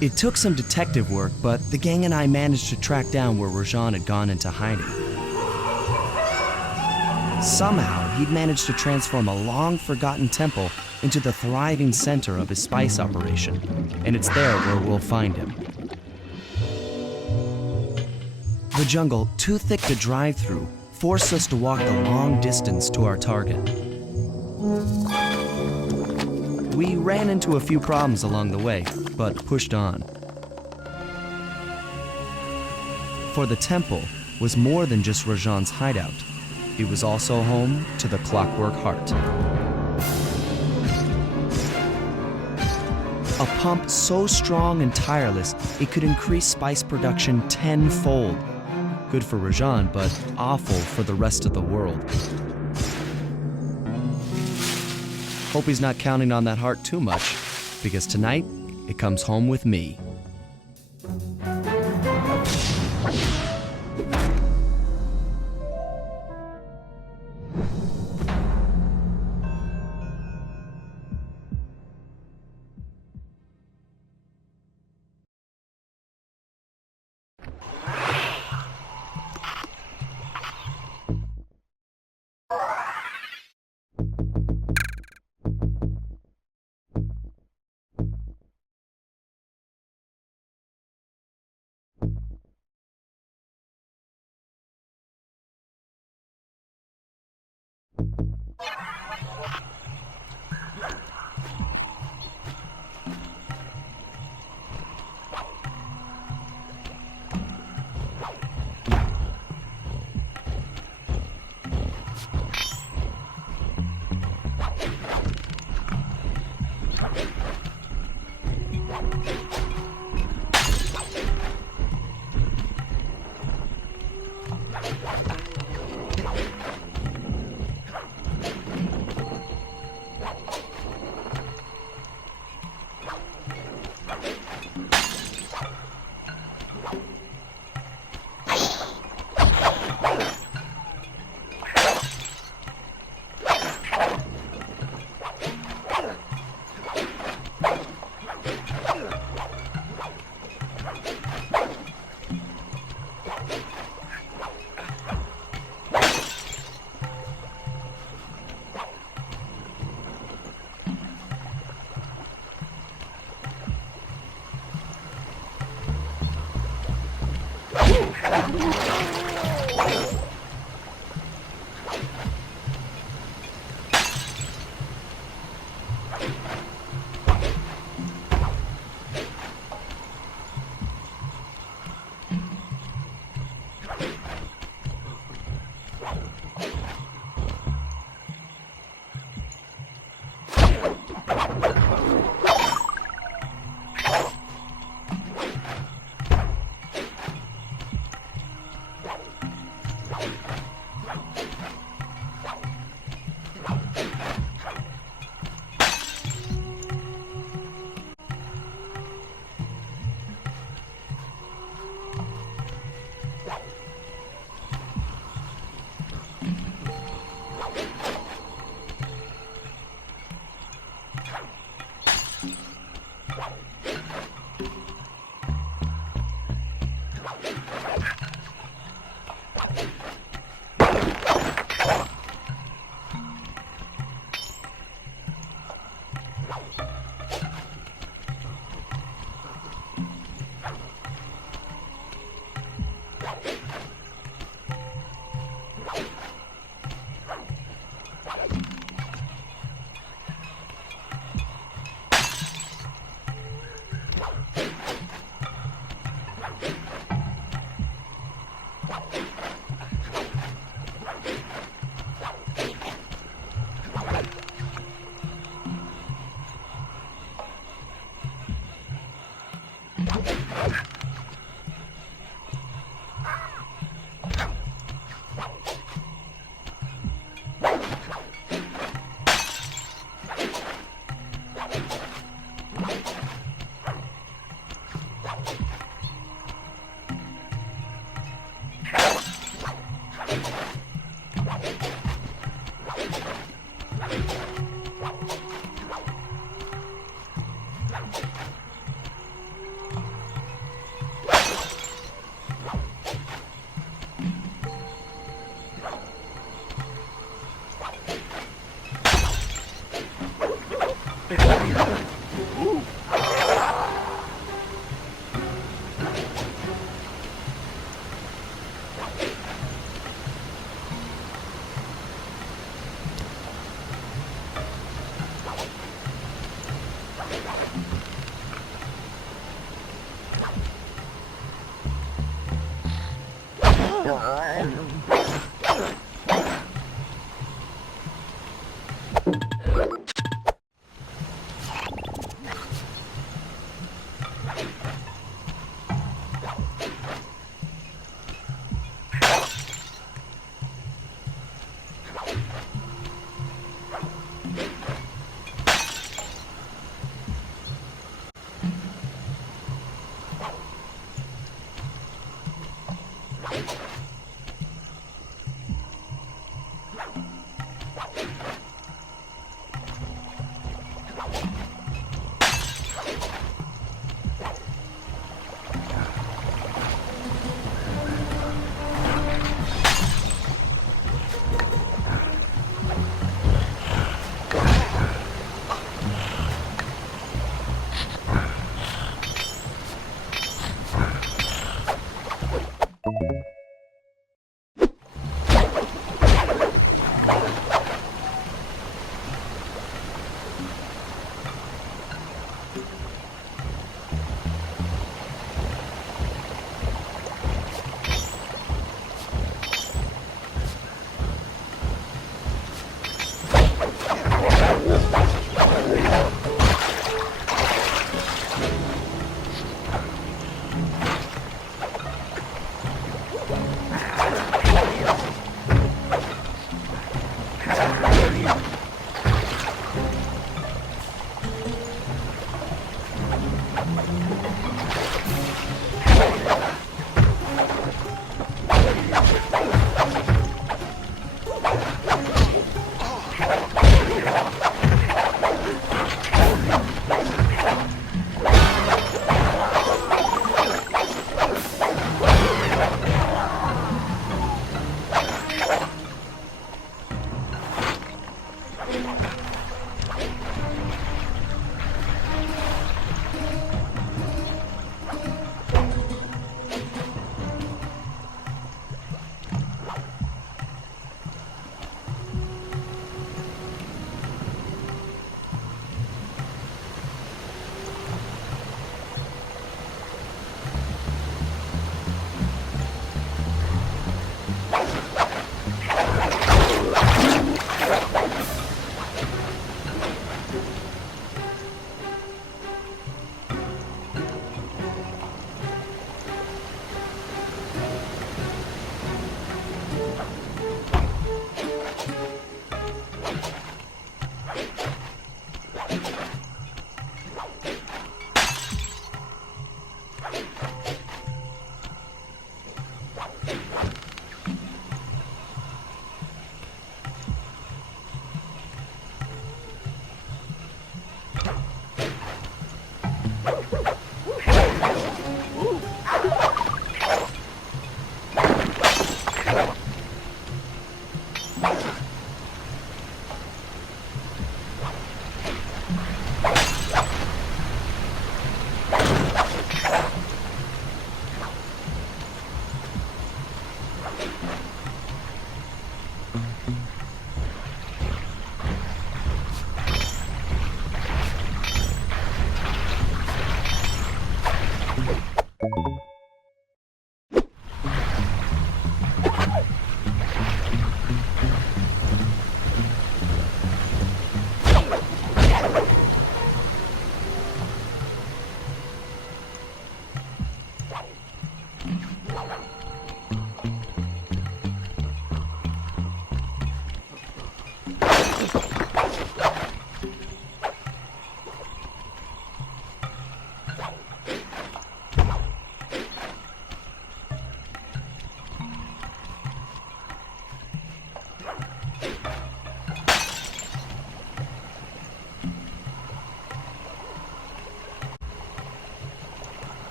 It took some detective work, but the gang and I managed to track down where Rajan had gone into hiding. Somehow, he'd managed to transform a long-forgotten temple into the thriving center of his spice operation, and it's there where we'll find him. The jungle, too thick to drive through, forced us to walk the long distance to our target. We ran into a few problems along the way, but pushed on. For the temple was more than just Rajan's hideout. It was also home to the Clockwork Heart. A pump so strong and tireless, it could increase spice production tenfold. Good for Rajan, but awful for the rest of the world. Hope he's not counting on that heart too much, because tonight, it comes home with me.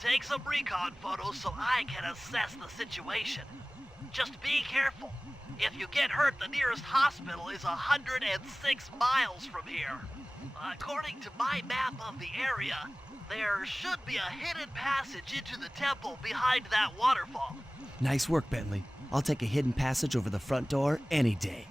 Take some recon photos so I can assess the situation. Just be careful. If you get hurt, the nearest hospital is 106 miles from here. According to my map of the area, there should be a hidden passage into the temple behind that waterfall. Nice work, Bentley. I'll take a hidden passage over the front door any day.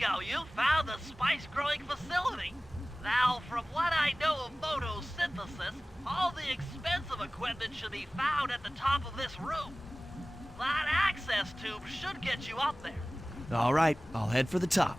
go, you found the spice growing facility. Now, from what I know of photosynthesis, all the expensive equipment should be found at the top of this room. That access tube should get you up there. All right, I'll head for the top.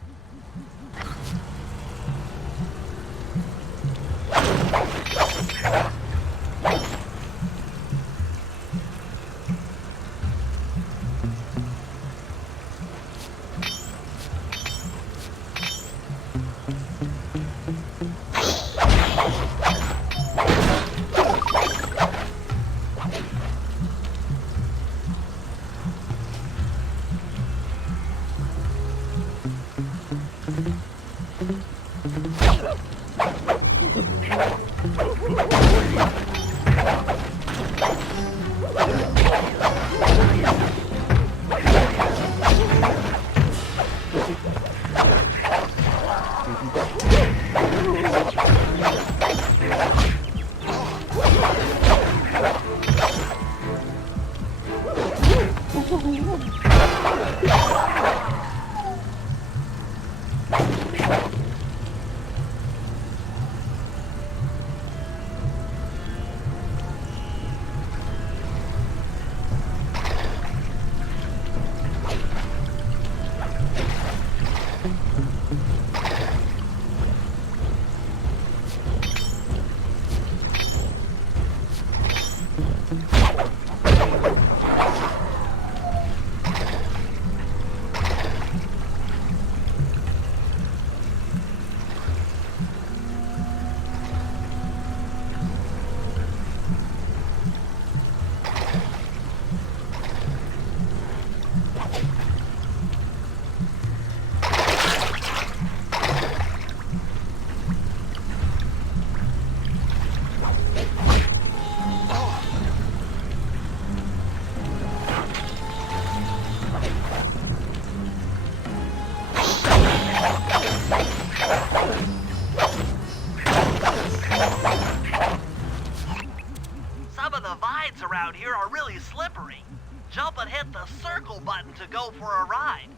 Some of the vines around here are really slippery. Jump and hit the circle button to go for a ride.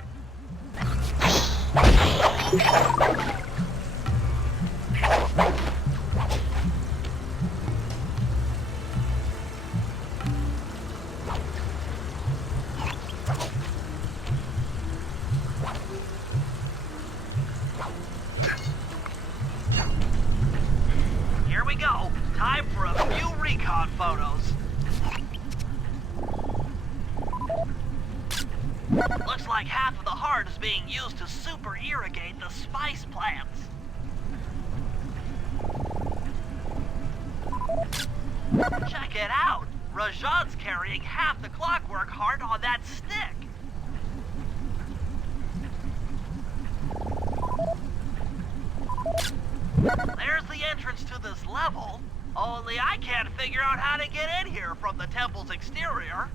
Here we go. Time for a few recon photos. Looks like half of the heart is being used to super irrigate the spice plants. Check it out. Rajan's carrying half the clockwork heart on that stick. There's the entrance to this level, only I can't figure out how to get in here from the temple's exterior.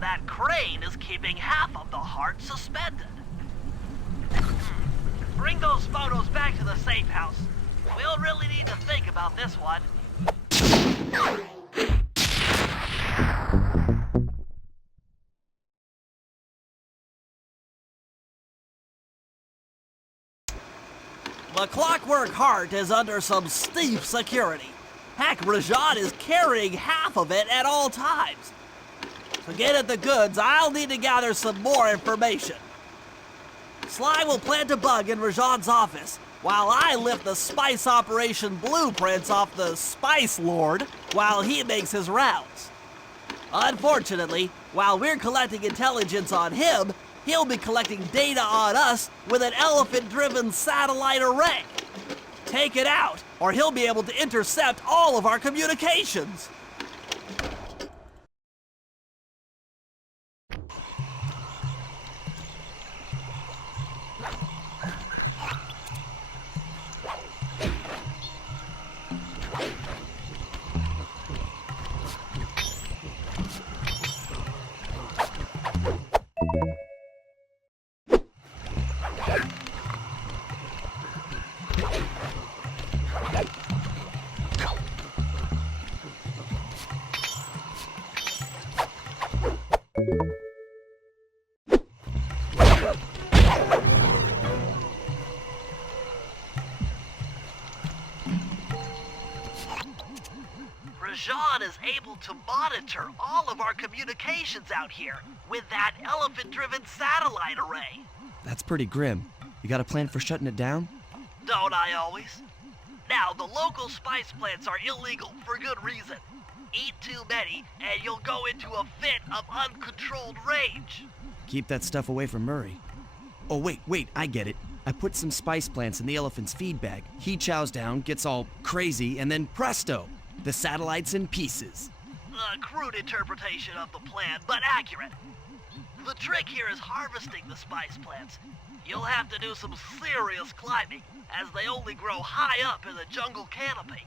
That crane is keeping half of the heart suspended. Bring those photos back to the safe house. We'll really need to think about this one. The clockwork heart is under some steep security. Heck, Rajan is carrying half of it at all times. To get at the goods, I'll need to gather some more information. Sly will plant a bug in Rajan's office, while I lift the spice operation blueprints off the Spice Lord while he makes his rounds. Unfortunately, while we're collecting intelligence on him, he'll be collecting data on us with an elephant-driven satellite array. Take it out, or he'll be able to intercept all of our communications. Rajan is able to monitor all of our communications out here with that elephant-driven satellite array. That's pretty grim. You got a plan for shutting it down? Don't I always? Now, the local spice plants are illegal for good reason. Eat too many, and you'll go into a fit of uncontrolled rage. Keep that stuff away from Murray. Oh, wait, I get it. I put some spice plants in the elephant's feed bag. He chows down, gets all crazy, and then presto! The satellite's in pieces. A crude interpretation of the plan, but accurate. The trick here is harvesting the spice plants. You'll have to do some serious climbing, as they only grow high up in the jungle canopy.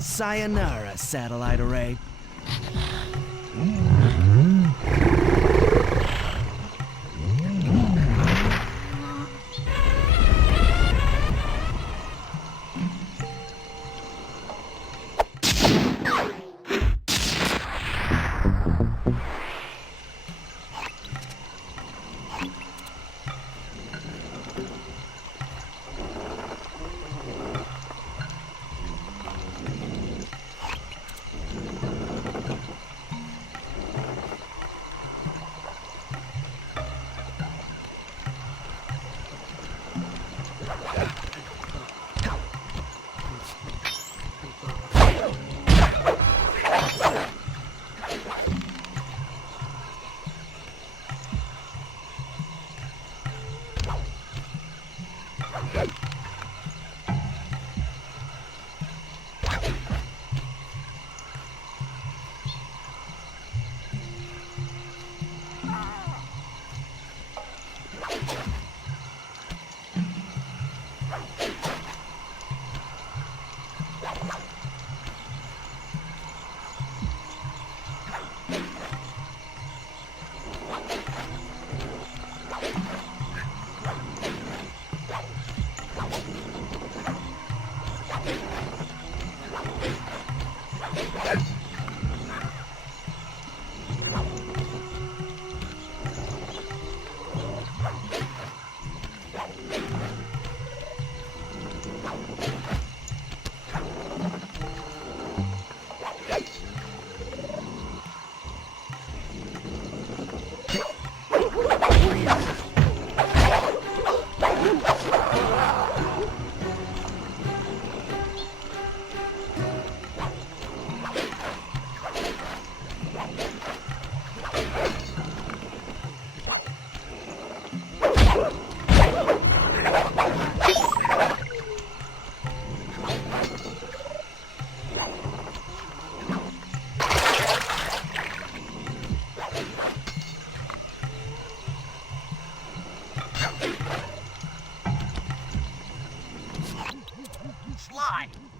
Sayonara, satellite array.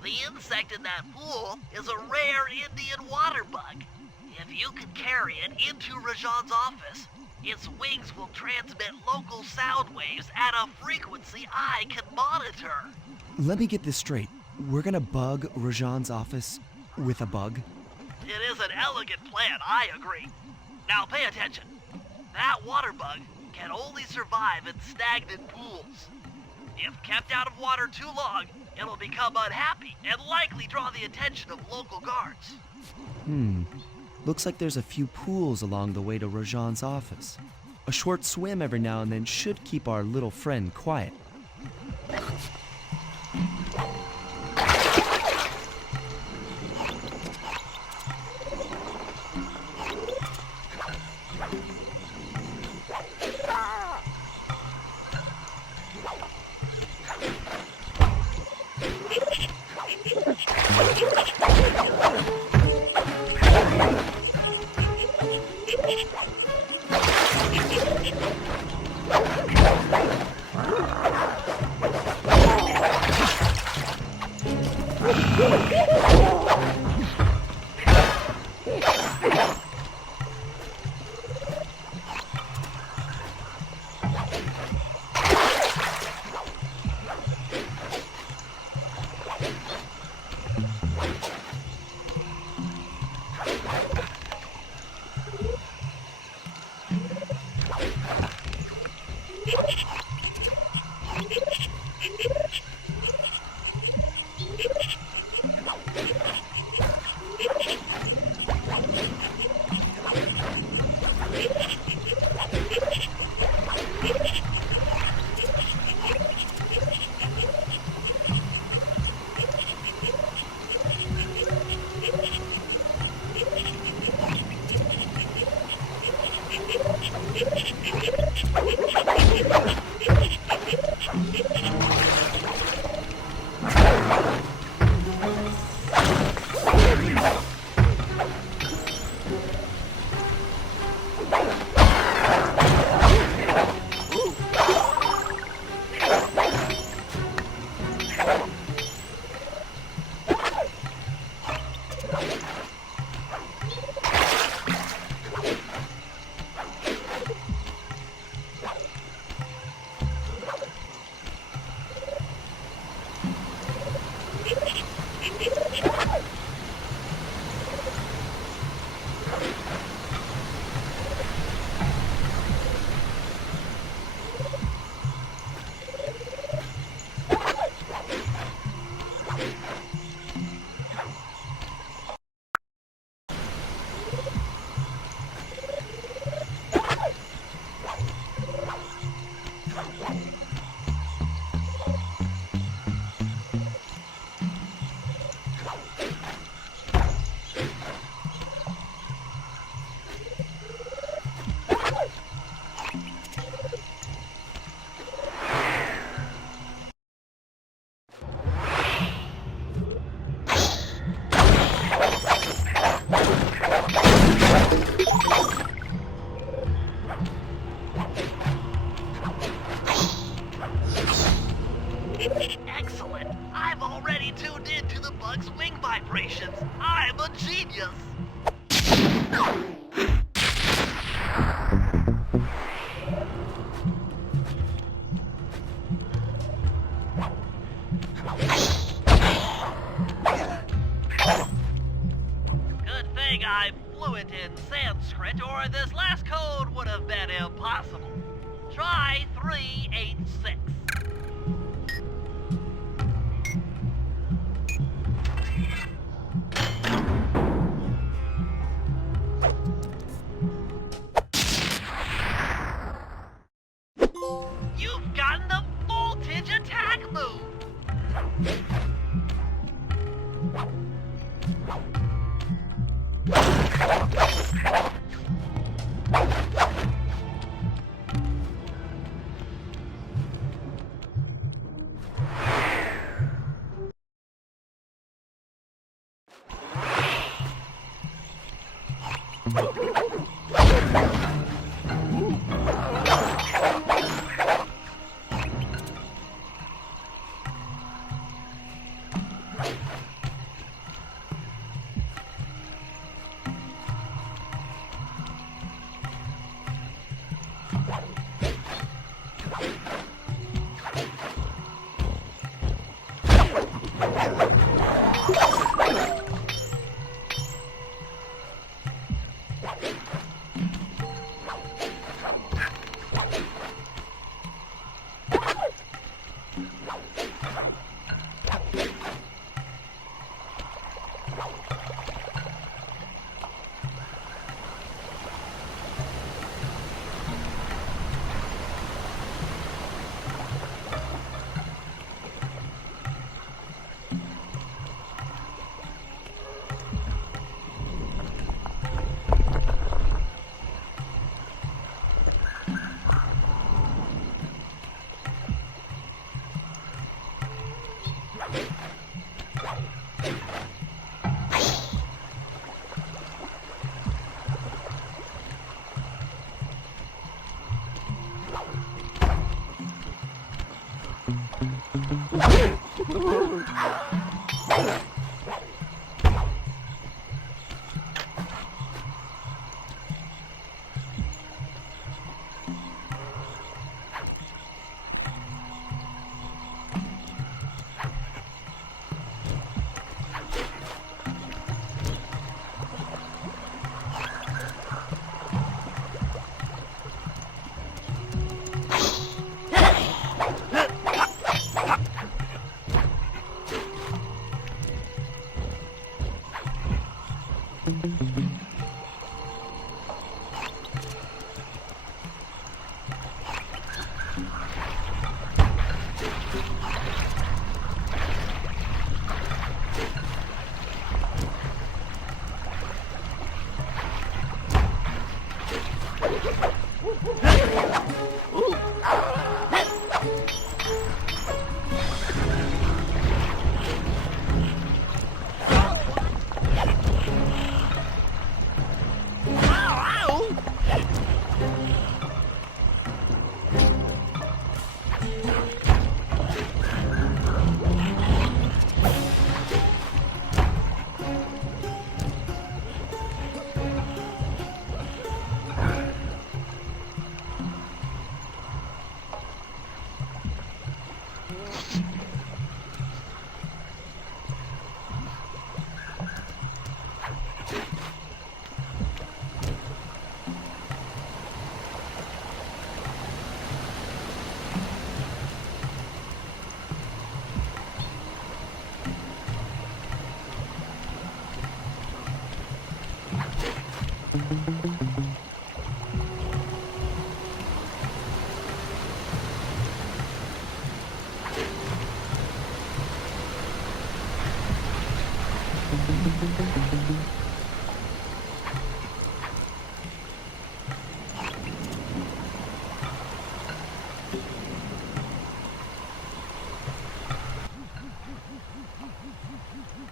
The insect in that pool is a rare Indian water bug. If you can carry it into Rajan's office, its wings will transmit local sound waves at a frequency I can monitor. Let me get this straight. We're gonna bug Rajan's office with a bug? It is an elegant plan, I agree. Now pay attention. That water bug can only survive in stagnant pools. If kept out of water too long, it'll become unhappy and likely draw the attention of local guards. Looks like there's a few pools along the way to Rajan's office. A short swim every now and then should keep our little friend quiet. vibrations. I'm a genius. Good thing I'm fluent in Sanskrit, or this last code would have been impossible. Try 386. You've gotten the voltage attack move.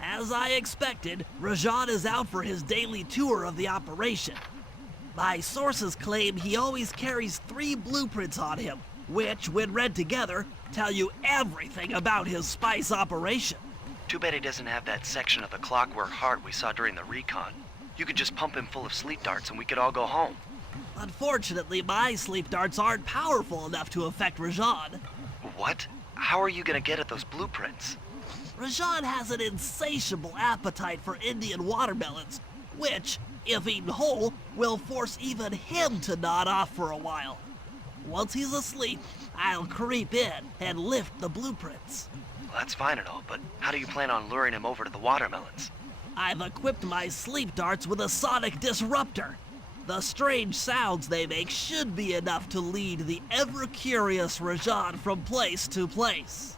As I expected, Rajat is out for his daily tour of the operation. My sources claim he always carries 3 blueprints on him, which, when read together, tell you everything about his spice operation. Too bad he doesn't have that section of the clockwork heart we saw during the recon. You could just pump him full of sleep darts and we could all go home. Unfortunately, my sleep darts aren't powerful enough to affect Rajan. What? How are you gonna get at those blueprints? Rajan has an insatiable appetite for Indian watermelons, which, if eaten whole, will force even him to nod off for a while. Once he's asleep, I'll creep in and lift the blueprints. Well, that's fine and all, but how do you plan on luring him over to the watermelons? I've equipped my sleep darts with a sonic disruptor. The strange sounds they make should be enough to lead the ever-curious Rajan from place to place.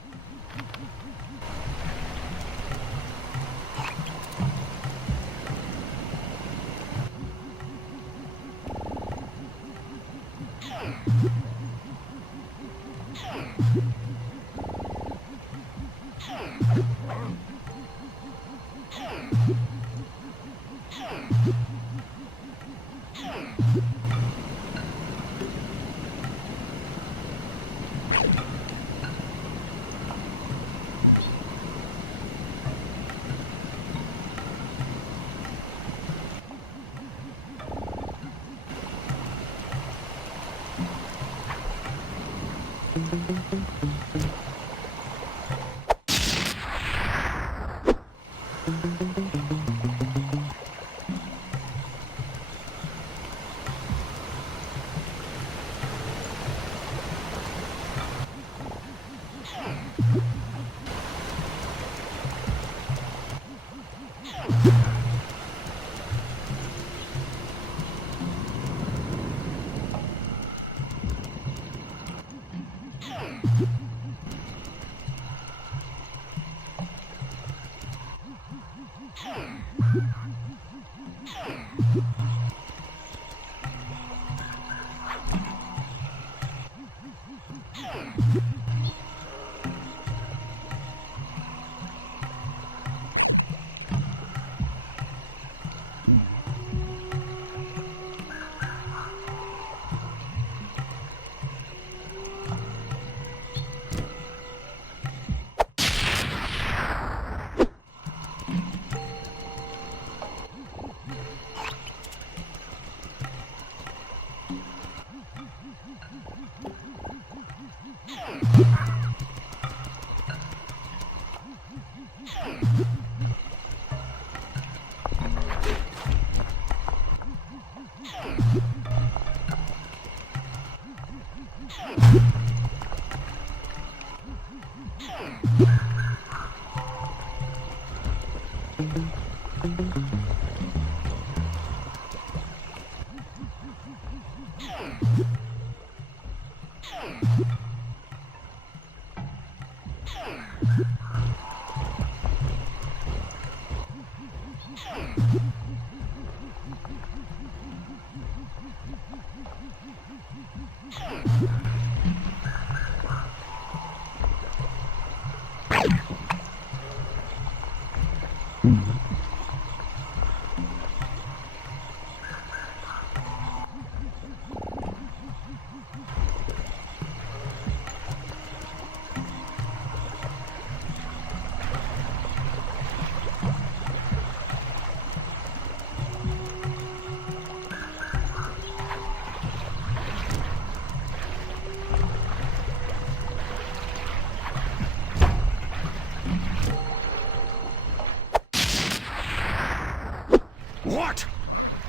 What?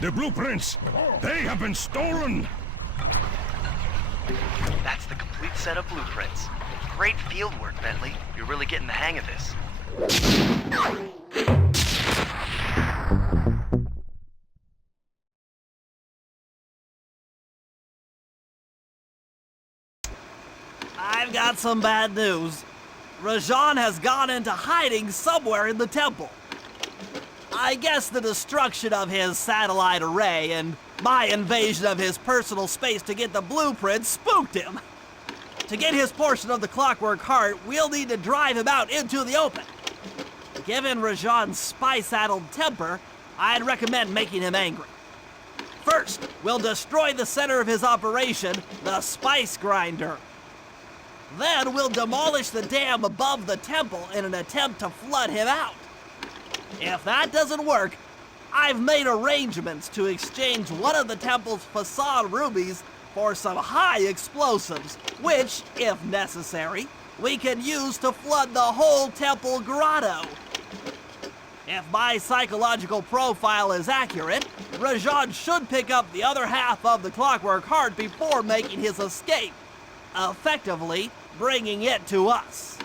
The blueprints! They have been stolen! That's the complete set of blueprints. Great field work, Bentley. You're really getting the hang of this. I've got some bad news. Rajan has gone into hiding somewhere in the temple. I guess the destruction of his satellite array and my invasion of his personal space to get the blueprints spooked him. To get his portion of the clockwork heart, we'll need to drive him out into the open. Given Rajan's spy-saddled temper, I'd recommend making him angry. First, we'll destroy the center of his operation, the spice grinder. Then we'll demolish the dam above the temple in an attempt to flood him out. If that doesn't work, I've made arrangements to exchange one of the temple's facade rubies for some high explosives, which, if necessary, we can use to flood the whole temple grotto. If my psychological profile is accurate, Rajad should pick up the other half of the Clockwork Heart before making his escape, effectively bringing it to us.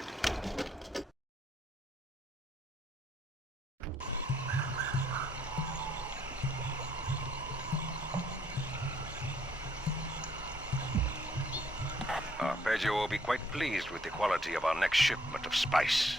Arpeggio will be quite pleased with the quality of our next shipment of spice.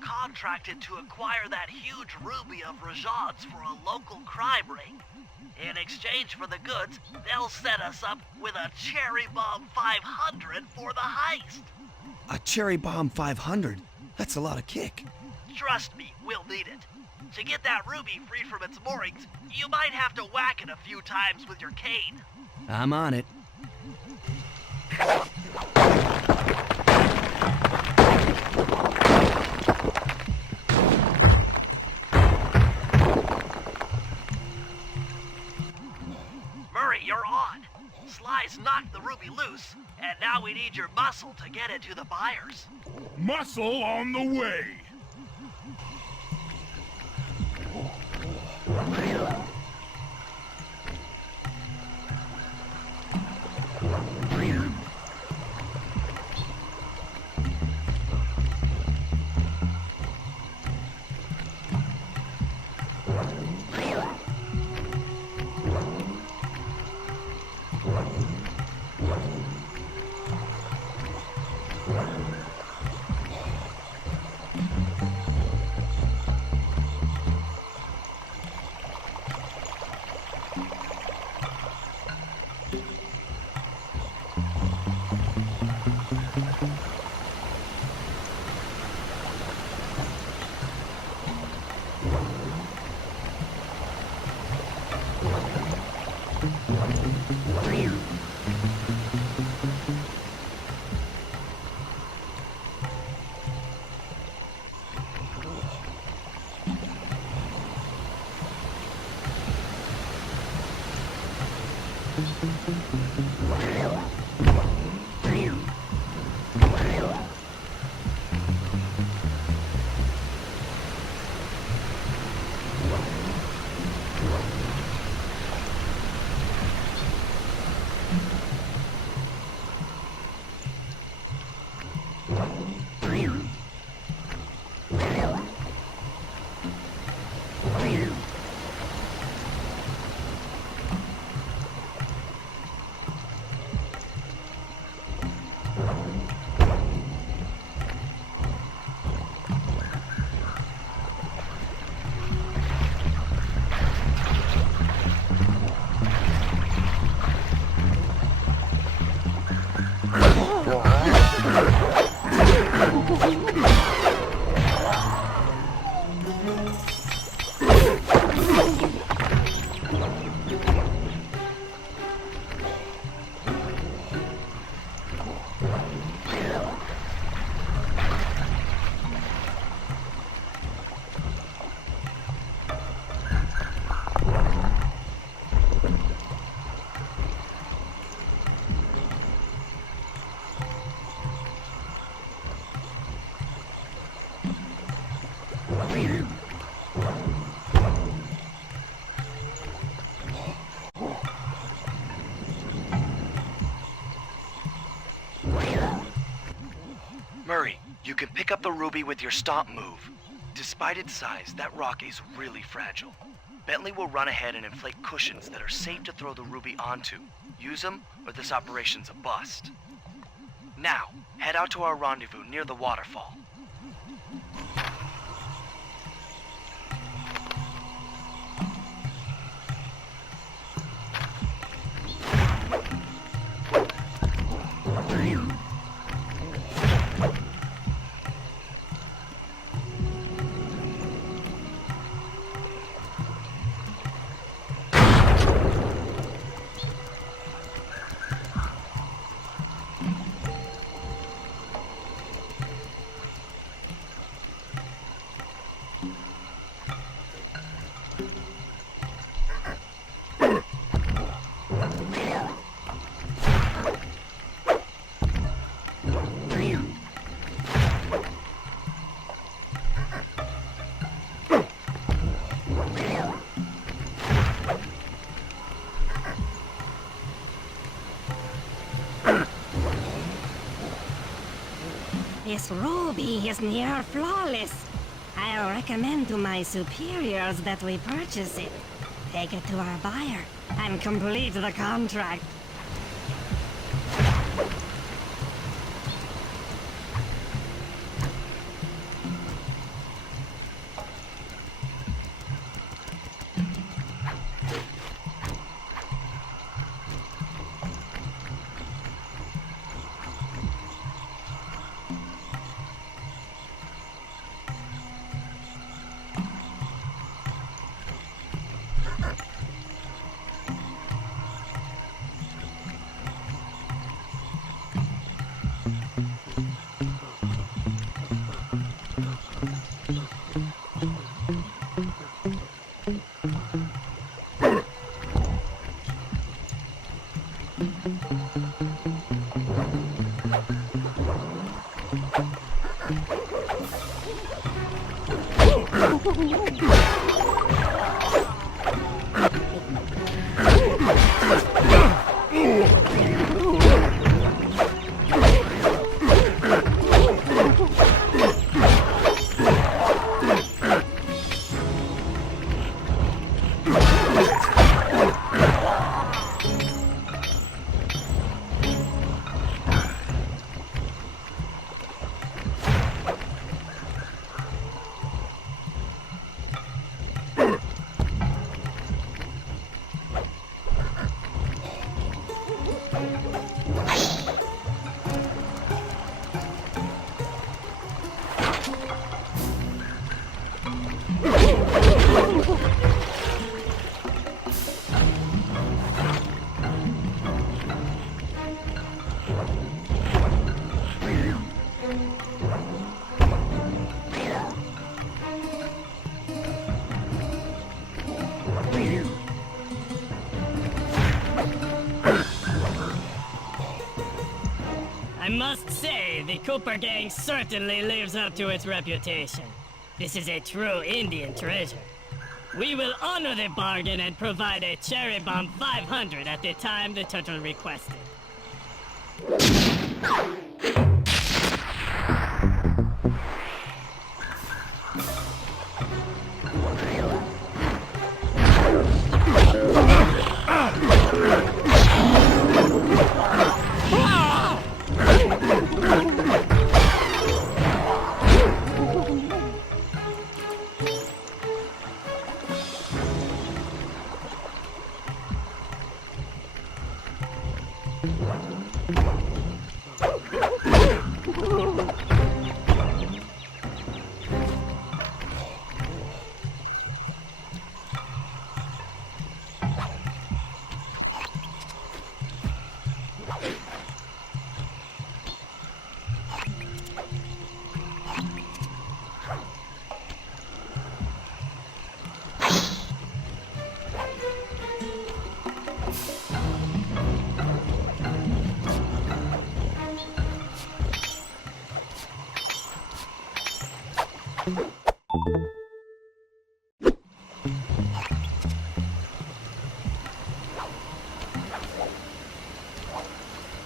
Contracted to acquire that huge ruby of Rajad's for a local crime ring. In exchange for the goods, they'll set us up with a Cherry Bomb 500 for the heist. A Cherry Bomb 500? That's a lot of kick. Trust me, we'll need it. To get that ruby free from its moorings, you might have to whack it a few times with your cane. I'm on it. You're on. Sly's knocked the ruby loose, and now we need your muscle to get it to the buyers. Muscle on the way! You can pick up the ruby with your stomp move. Despite its size, that rock is really fragile. Bentley will run ahead and inflate cushions that are safe to throw the ruby onto. Use them, or this operation's a bust. Now, head out to our rendezvous near the waterfall. This ruby is near flawless. I'll recommend to my superiors that we purchase it, take it to our buyer, and complete the contract. I must say, the Cooper gang certainly lives up to its reputation. This is a true Indian treasure. We will honor the bargain and provide a cherry bomb 500 at the time the turtle requested.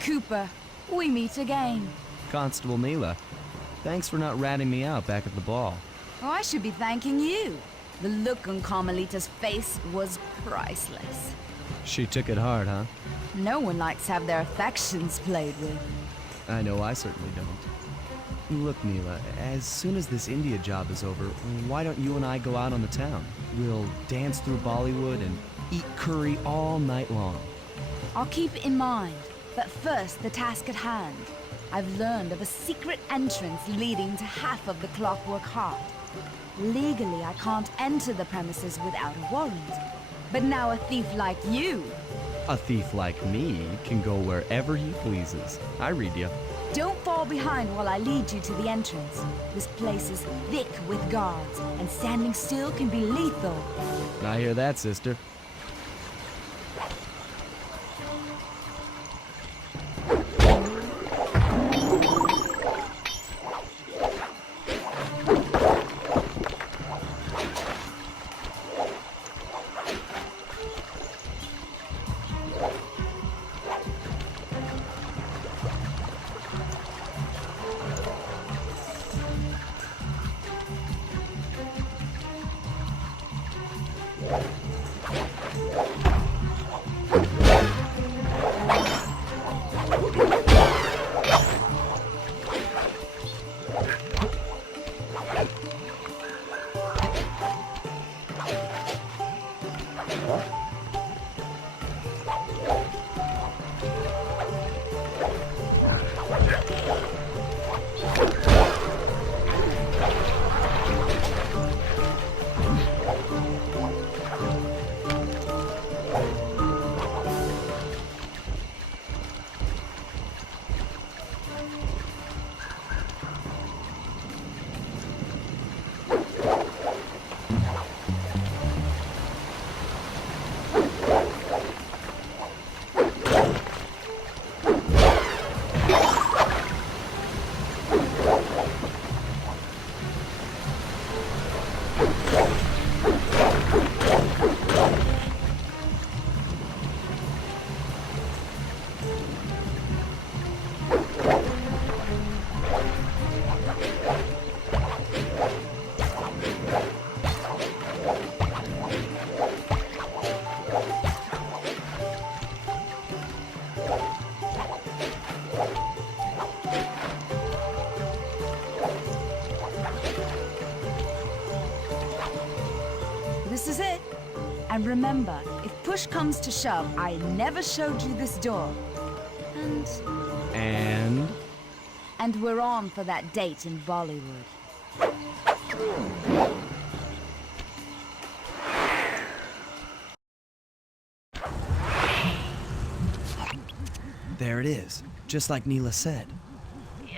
Cooper, we meet again. Constable Mila, Thanks for not ratting me out back at the ball. Oh, I should be thanking you. The look on Carmelita's face was priceless. She took it hard, huh? No one likes to have their affections played with. I know I certainly don't. Look, Neela, as soon as this India job is over, why don't you and I go out on the town? We'll dance through Bollywood and eat curry all night long. I'll keep it in mind, but first the task at hand. I've learned of a secret entrance leading to half of the Clockwork Heart. Legally, I can't enter the premises without a warrant. But now a thief like you... A thief like me can go wherever he pleases. I read you. Don't fall behind while I lead you to the entrance. This place is thick with guards, and standing still can be lethal. I hear that, sister. This is it. And remember, if push comes to shove, I never showed you this door. And we're on for that date in Bollywood. There it is, just like Neela said.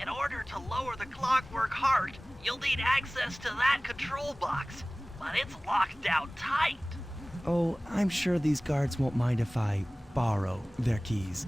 In order to lower the Clockwork Heart, you'll need access to that control box. But it's locked down tight. Oh, I'm sure these guards won't mind if I borrow their keys.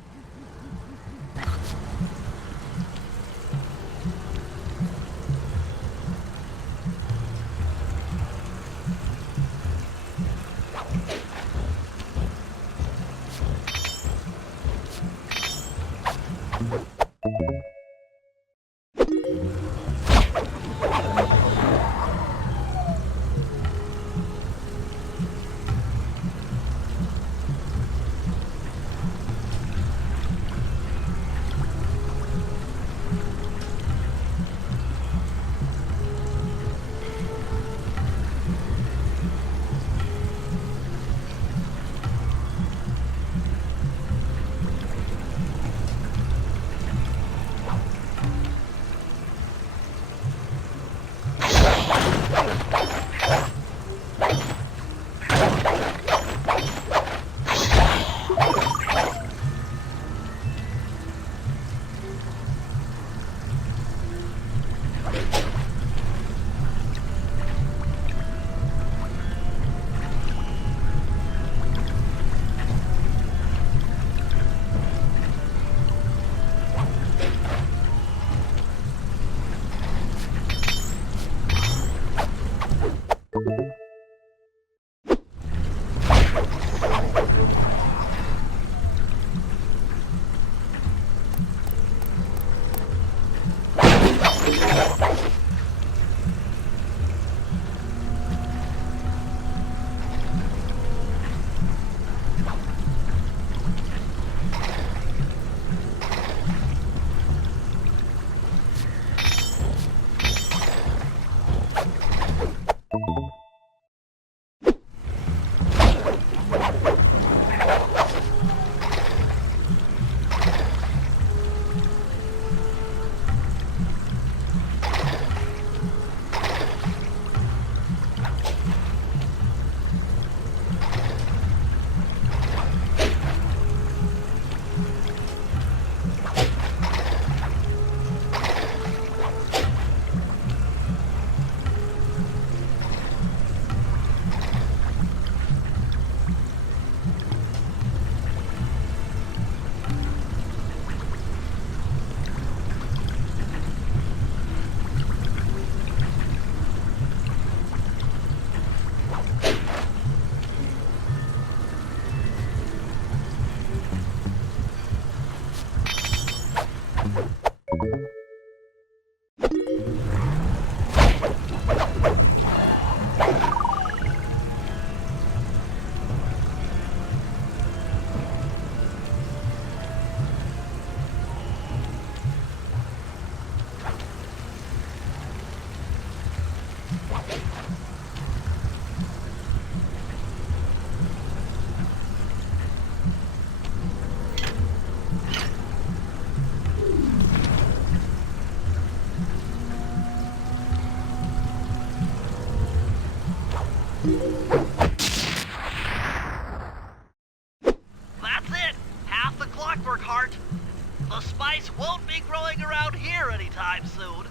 ice won't be growing around here anytime soon.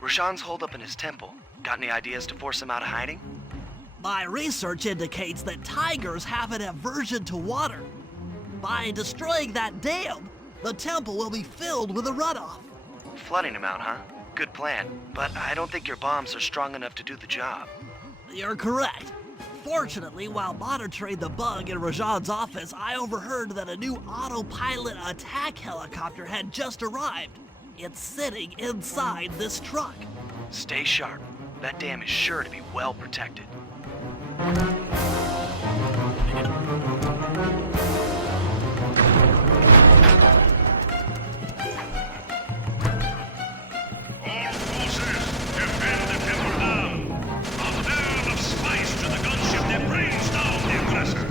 Rashawn's holed up in his temple. Got any ideas to force him out of hiding? My research indicates that tigers have an aversion to water. By destroying that dam, the temple will be filled with a runoff. Flooding him out, huh? Good plan. But I don't think your bombs are strong enough to do the job. You're correct. Fortunately, while monitoring the bug in Rajan's office, I overheard that a new autopilot attack helicopter had just arrived. It's sitting inside this truck. Stay sharp. That dam is sure to be well protected. All forces, defend the Timber Dam! A barrel of spice to the gunship that brings down the aggressor!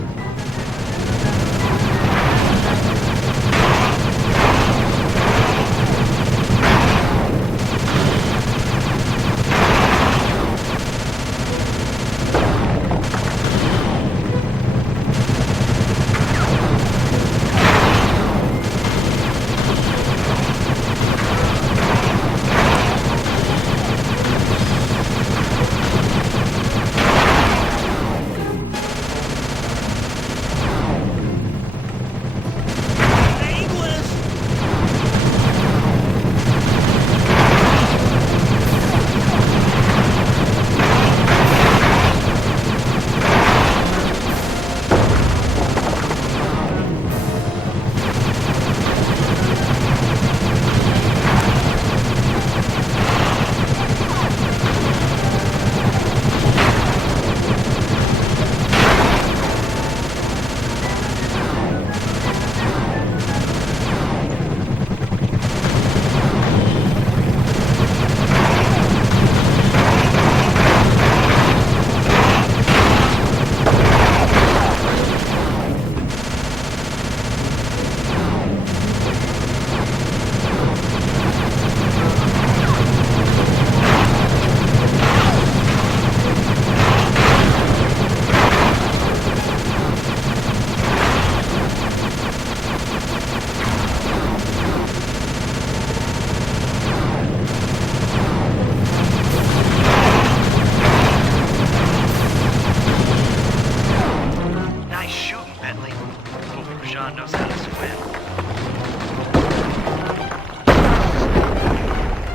Rajan knows how to swim.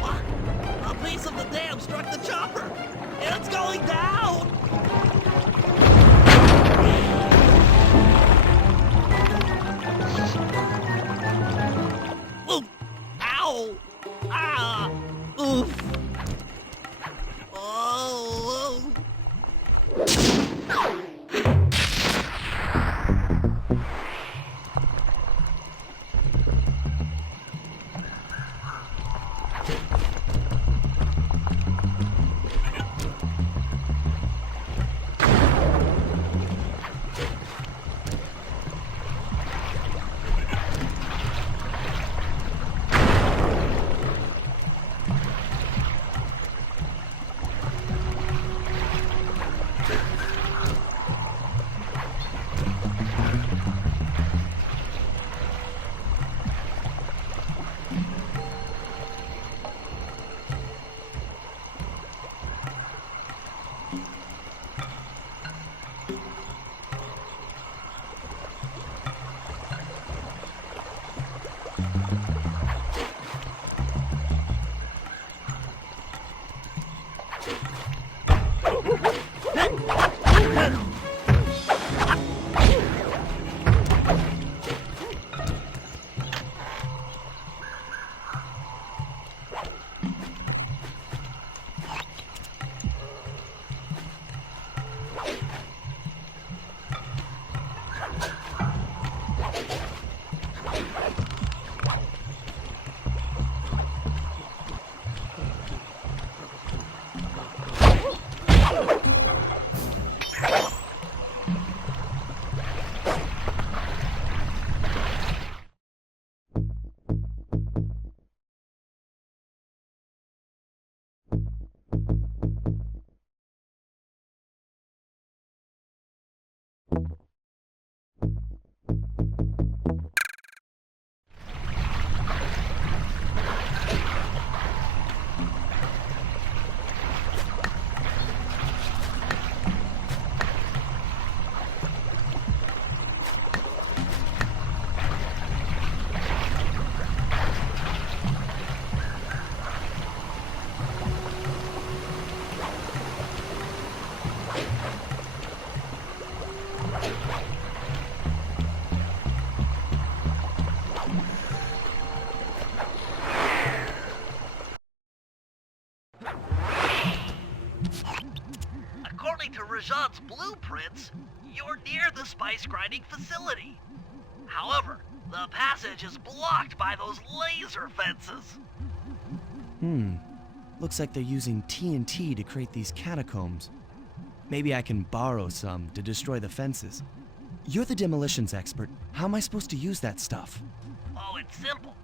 What? A piece of the dam struck the chopper! It's going down! Ooh! Ow! Ah! Oof! Oh! According to Rajan's blueprints, you're near the spice grinding facility. However, the passage is blocked by those laser fences. Looks like they're using TNT to create these catacombs. Maybe I can borrow some to destroy the fences. You're the demolitions expert. How am I supposed to use that stuff? Oh, it's simple.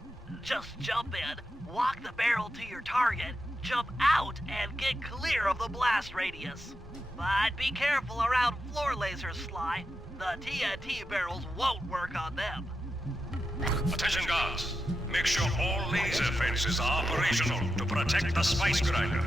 Just jump in, walk the barrel to your target, jump out, and get clear of the blast radius. But be careful around floor lasers, Sly. The TNT barrels won't work on them. Attention guards. Make sure all laser fences are operational to protect the spice grinder.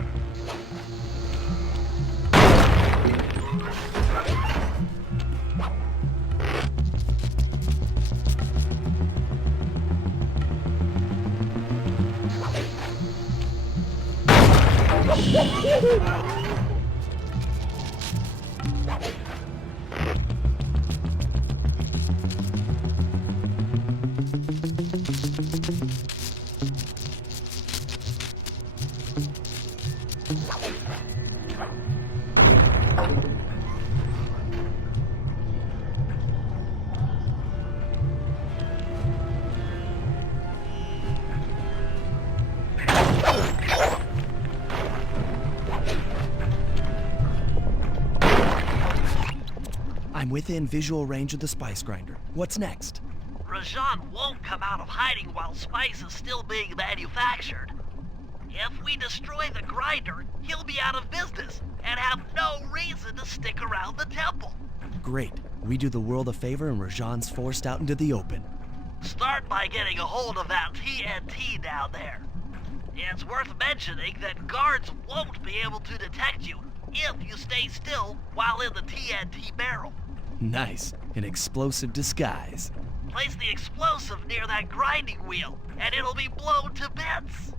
I'm within visual range of the spice grinder. What's next? Rajan won't come out of hiding while spice is still being manufactured. If we destroy the grinder, he'll be out of business and have no reason to stick around the temple. Great. We do the world a favor and Rajan's forced out into the open. Start by getting a hold of that TNT down there. It's worth mentioning that guards won't be able to detect you if you stay still while in the TNT barrel. Nice. An explosive disguise. Place the explosive near that grinding wheel, and it'll be blown to bits.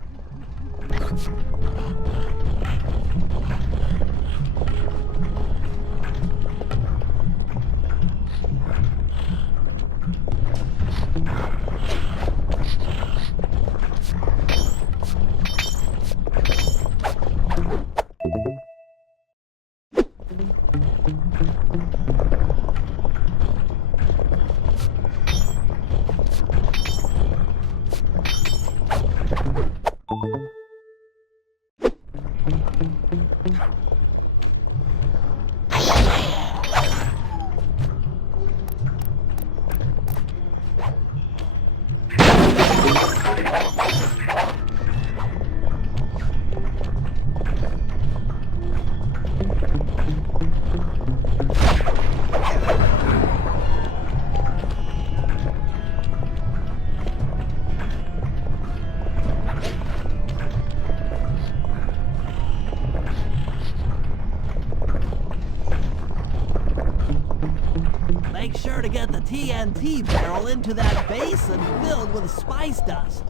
Make sure to get the TNT barrel into that basin filled with spice dust.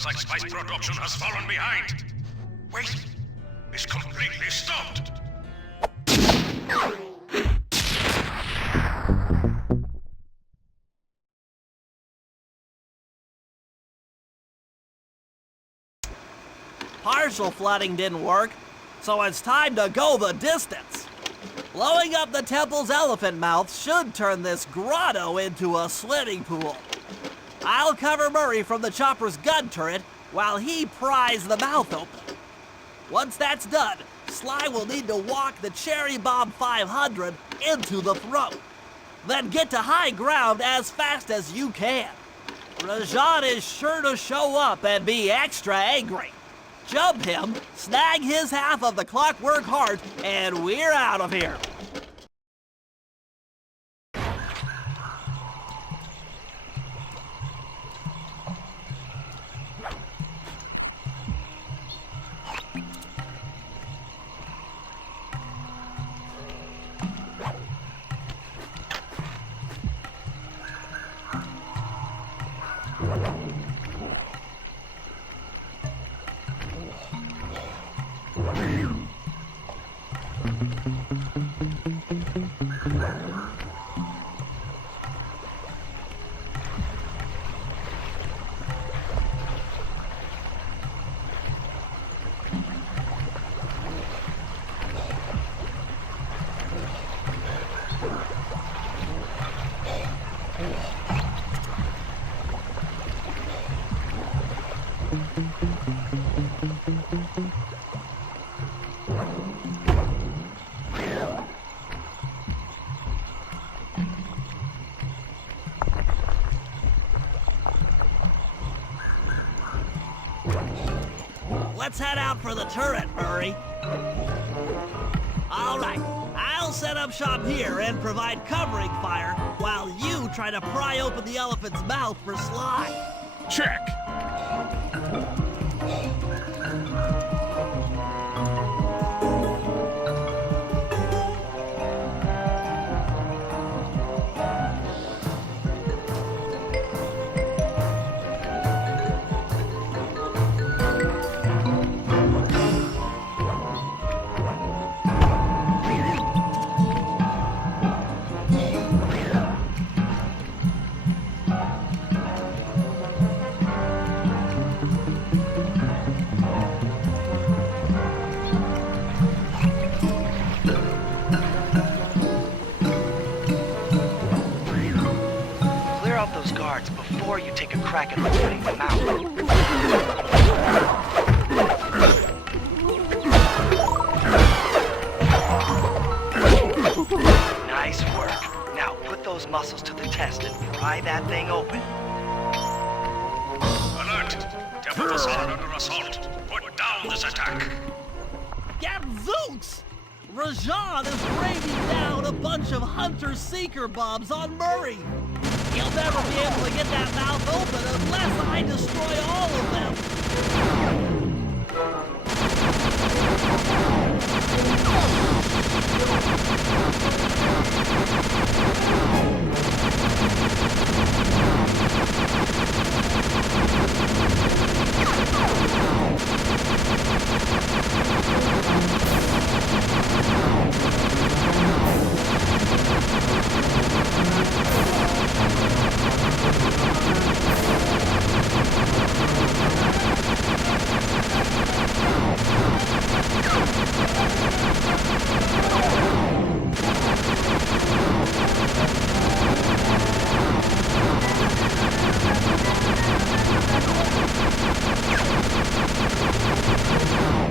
Looks like spice production has fallen behind. Wait, it's completely stopped. Partial flooding didn't work, so it's time to go the distance. Blowing up the temple's elephant mouth should turn this grotto into a swimming pool. I'll cover Murray from the chopper's gun turret while he pries the mouth open. Once that's done, Sly will need to walk the Cherry Bomb 500 into the throat. Then get to high ground as fast as you can. Rajan is sure to show up and be extra angry. Jump him, snag his half of the clockwork heart, and we're out of here. Let's head out for the turret, Murray. All right, I'll set up shop here and provide covering fire while you try to pry open the elephant's mouth for Sly. Check. out those guards before you take a crack at opening them out. Nice work. Now put those muscles to the test and pry that thing open. Alert! Temple facade under assault. Put down this attack. Gadzooks! Rajan is raining down a bunch of hunter-seeker bombs on Murray. He'll never be able to get that mouth open unless I destroy all of them.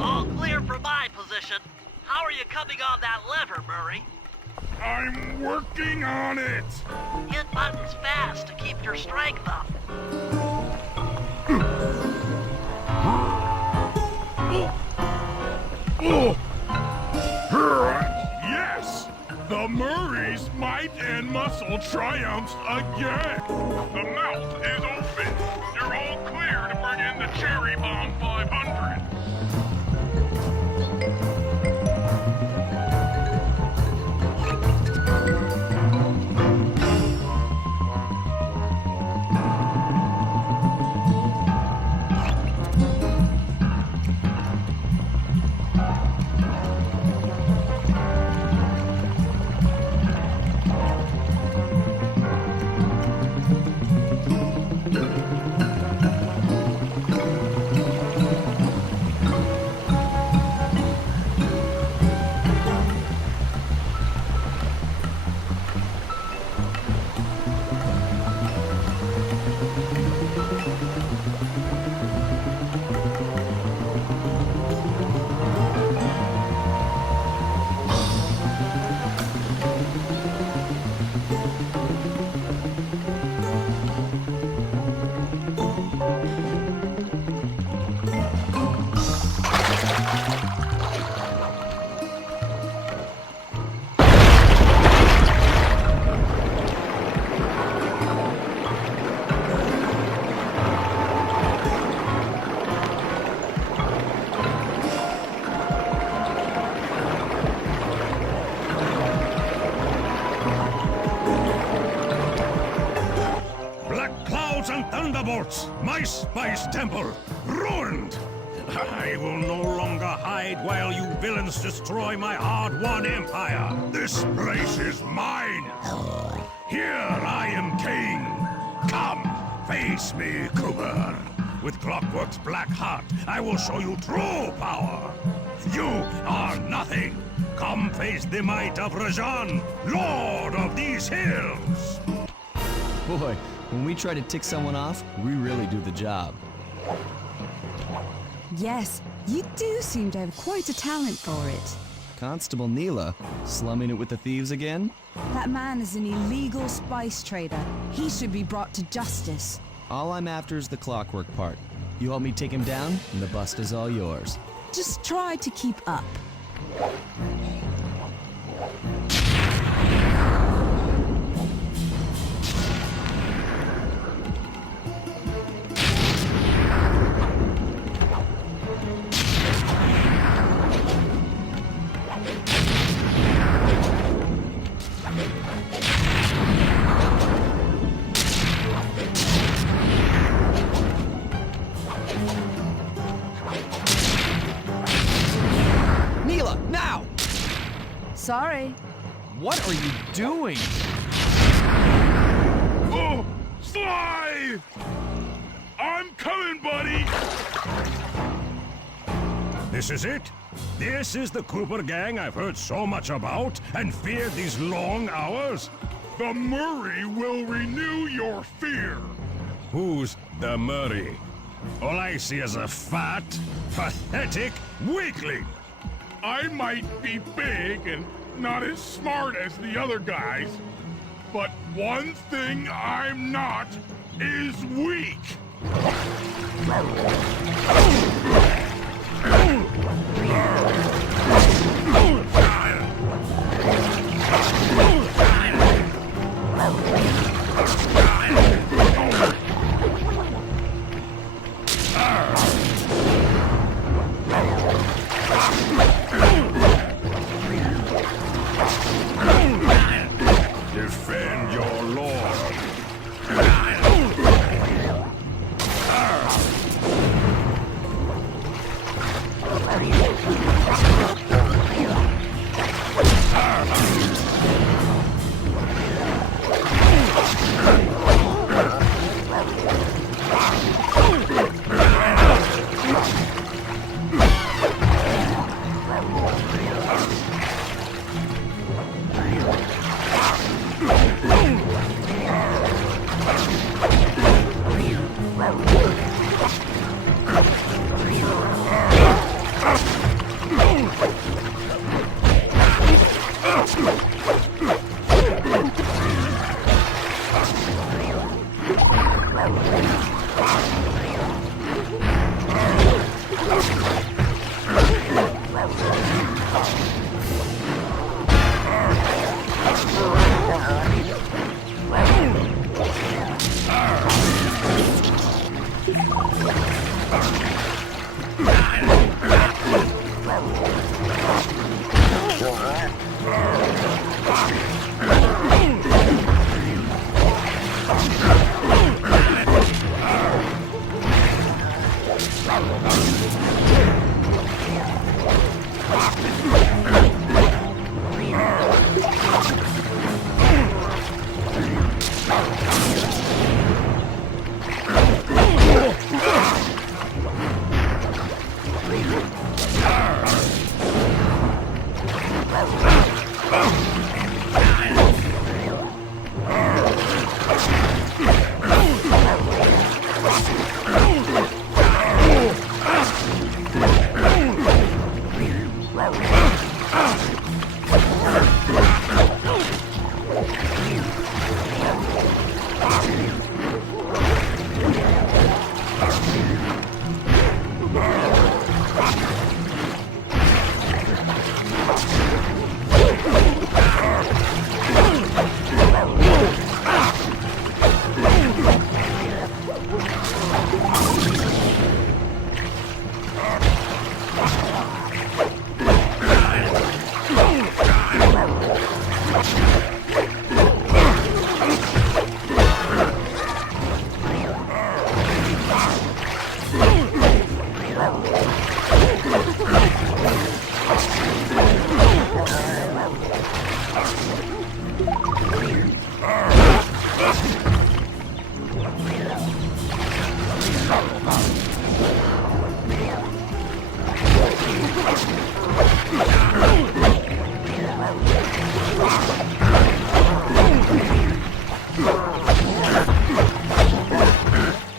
All clear from my position. How are you coming on that lever, Murray? I'm working on it. Hit buttons fast to keep your strength up. Yes! The Murray's might and muscle triumphs again. The mouth is open. You're all clear to bring in the Cherry Bomb 500. Thunderbolts! My spice temple ruined! I will no longer hide while you villains destroy my hard-won empire. This place is mine. Here I am king. Come, face me, Cooper. With Clockwork's black heart, I will show you true power. You are nothing. Come face the might of Rajan, Lord of these hills. Boy, when we try to tick someone off, we really do the job. Yes, you do seem to have quite a talent for it. Constable Neela, slumming it with the thieves again? That man is an illegal spice trader. He should be brought to justice. All I'm after is the Clockwork part. You help me take him down, and the bust is all yours. Just try to keep up. Sorry. What are you doing? Oh, Sly! I'm coming, buddy! This is it? This is the Cooper gang I've heard so much about and feared these long hours? The Murray will renew your fear. Who's the Murray? All I see is a fat, pathetic weakling. I might be big and not as smart as the other guys, but one thing I'm not is weak. Defend your lord.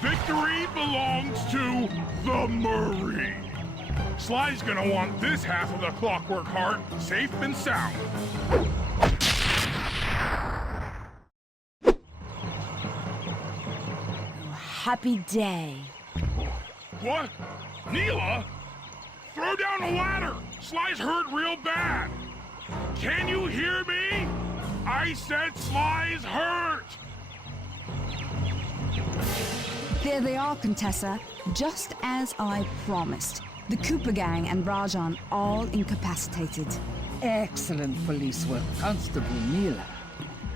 Victory belongs to the Murray. Sly's gonna want this half of the Clockwork Heart safe and sound. Happy day. What? Neela? Throw down a ladder! Sly's hurt real bad! Can you hear me? I said Sly's hurt! There they are, Contessa. Just as I promised. The Cooper gang and Rajan all incapacitated. Excellent police work, Constable Neela.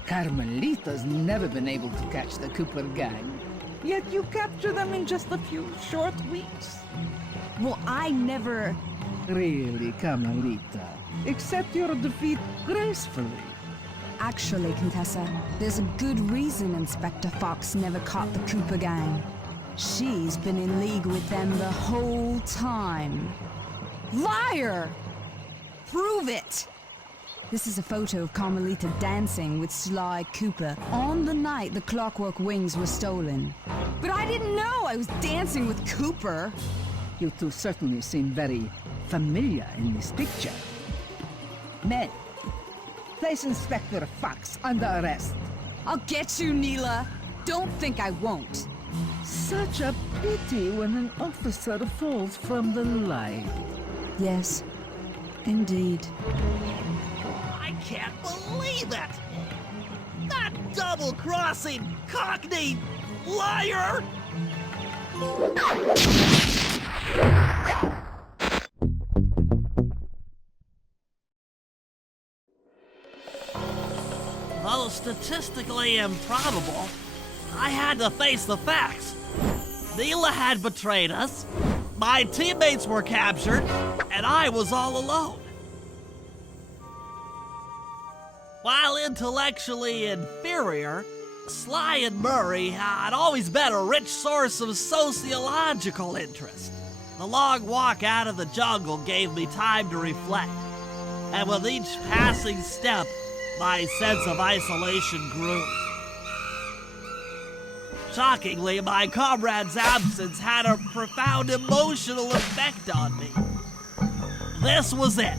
Carmelita's never been able to catch the Cooper gang. Yet you captured them in just a few short weeks. Well, I never... Really, Carmelita. Accept your defeat gracefully. Actually, Contessa, there's a good reason Inspector Fox never caught the Cooper gang. She's been in league with them the whole time. Liar! Prove it! This is a photo of Carmelita dancing with Sly Cooper on the night the Clockwork Wings were stolen. But I didn't know I was dancing with Cooper. You two certainly seem very familiar in this picture. Men, place Inspector Fox under arrest. I'll get you, Neela. Don't think I won't. Such a pity when an officer falls from the light. Yes, indeed. I can't believe it! That double-crossing cockney liar! Though statistically improbable, I had to face the facts. Neela had betrayed us, my teammates were captured, and I was all alone. While intellectually inferior, Sly and Murray had always been a rich source of sociological interest. The long walk out of the jungle gave me time to reflect, and with each passing step, my sense of isolation grew. Shockingly, my comrade's absence had a profound emotional effect on me. This was it.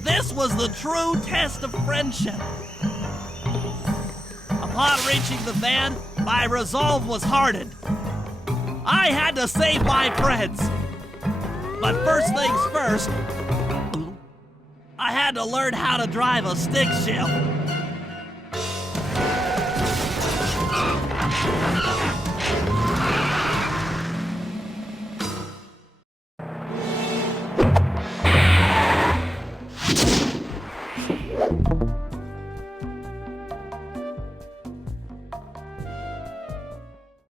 This was the true test of friendship. Upon reaching the van, my resolve was hardened. I had to save my friends. But first things first, I had to learn how to drive a stick shift.